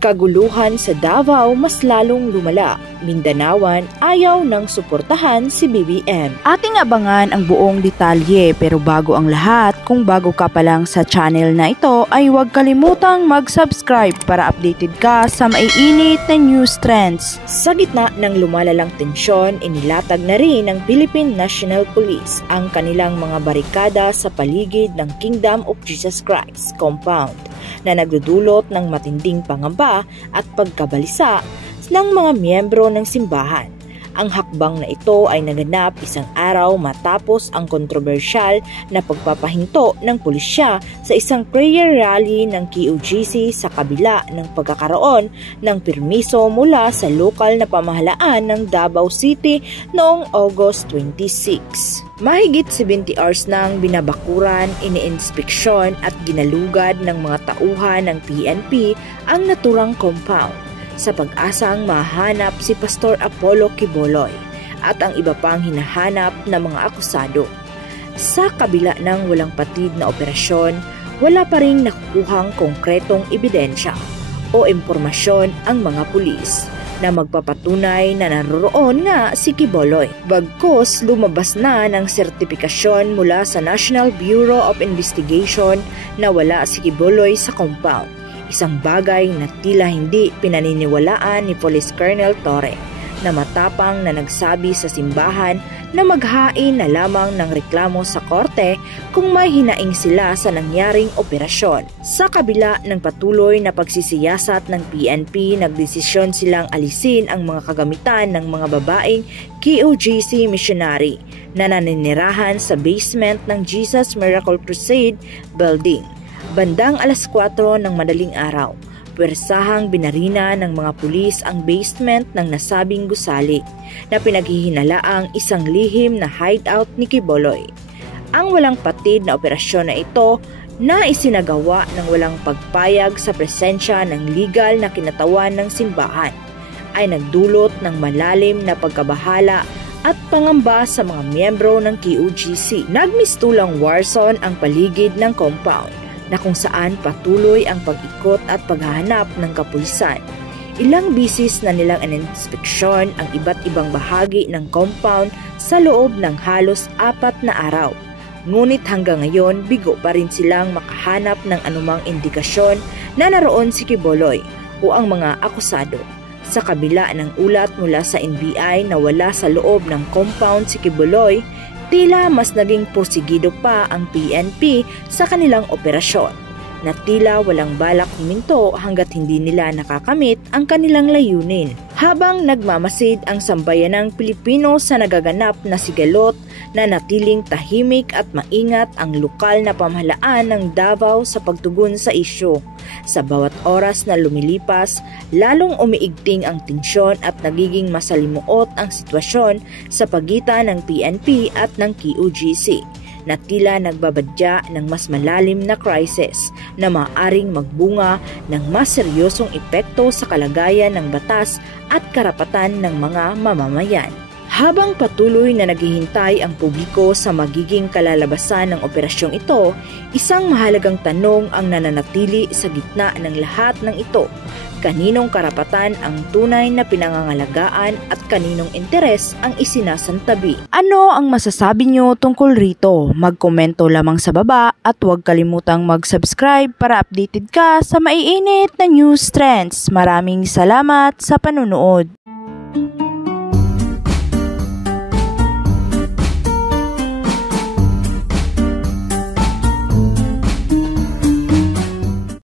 Kaguluhan sa Davao mas lalong lumala. Mindanawan ayaw ng suportahan si BBM. Ating abangan ang buong detalye, pero bago ang lahat, kung bago ka pa lang sa channel na ito ay huwag kalimutang mag-subscribe para updated ka sa maiinit na news trends. Sa gitna ng lumalalang tensyon, inilatag na rin ng Philippine National Police ang kanilang mga barikada sa paligid ng Kingdom of Jesus Christ compound na nagdudulot ng matinding pangamba at pagkabalisa ng mga miyembro ng simbahan. Ang hakbang na ito ay naganap isang araw matapos ang kontrobersyal na pagpapahinto ng pulisya sa isang prayer rally ng KOJC sa kabila ng pagkakaroon ng permiso mula sa lokal na pamahalaan ng Davao City noong August 26. Mahigit 70 hours nang binabakuran, iniinspeksyon at ginalugad ng mga tauhan ng PNP ang naturang compound sa pag-asang mahanap si Pastor Apollo Quiboloy at ang iba pang hinahanap na mga akusado. Sa kabila ng walang patid na operasyon, wala pa ring nakukuhang konkretong ebidensya o impormasyon ang mga pulis na magpapatunay na naroroon nga si Quiboloy. Bagkus lumabas na ng sertipikasyon mula sa National Bureau of Investigation na wala si Quiboloy sa compound. Isang bagay na tila hindi pinaniniwalaan ni Police Colonel Torre na matapang na nagsabi sa simbahan na maghain na lamang ng reklamo sa korte kung may hinaing sila sa nangyaring operasyon. Sa kabila ng patuloy na pagsisiyasat ng PNP, nagdesisyon silang alisin ang mga kagamitan ng mga babaeng KOJC missionary na naninirahan sa basement ng Jesus Miracle Crusade building. Bandang alas 4 ng madaling araw, puwersahang binarina ng mga pulis ang basement ng nasabing gusali na pinaghihinalaang isang lihim na hideout ni Quiboloy. Ang walang patid na operasyon na ito na isinagawa ng walang pagpayag sa presensya ng legal na kinatawan ng simbahan ay nagdulot ng malalim na pagkabahala at pangamba sa mga miyembro ng KOJC. Nagmistulang war zone ang paligid ng compound na kung saan patuloy ang pag-ikot at paghahanap ng kapulisan. Ilang bisis na nilang ininspeksyon ang iba't ibang bahagi ng compound sa loob ng halos 4 na araw. Ngunit hanggang ngayon, bigo pa rin silang makahanap ng anumang indikasyon na naroon si Quiboloy o ang mga akusado. Sa kabila ng ulat mula sa NBI na wala sa loob ng compound si Quiboloy, tila mas naging porsigido pa ang PNP sa kanilang operasyon, na tila walang balak huminto hanggat hindi nila nakakamit ang kanilang layunin. Habang nagmamasid ang sambayanang Pilipino sa nagaganap na sigalot, na natiling tahimik at maingat ang lokal na pamahalaan ng Davao sa pagtugon sa isyu. Sa bawat oras na lumilipas, lalong umiigting ang tensyon at nagiging masalimuot ang sitwasyon sa pagitan ng PNP at ng KOJC, na tila nagbabadya ng mas malalim na crisis na maaaring magbunga ng mas seryosong epekto sa kalagayan ng batas at karapatan ng mga mamamayan. Habang patuloy na naghihintay ang publiko sa magiging kalalabasan ng operasyong ito, isang mahalagang tanong ang nananatili sa gitna ng lahat ng ito. Kaninong karapatan ang tunay na pinangangalagaan at kaninong interes ang isinasantabi? Ano ang masasabi nyo tungkol rito? Magkomento lamang sa baba at huwag kalimutang mag-subscribe para updated ka sa maiinit na news trends. Maraming salamat sa panunood.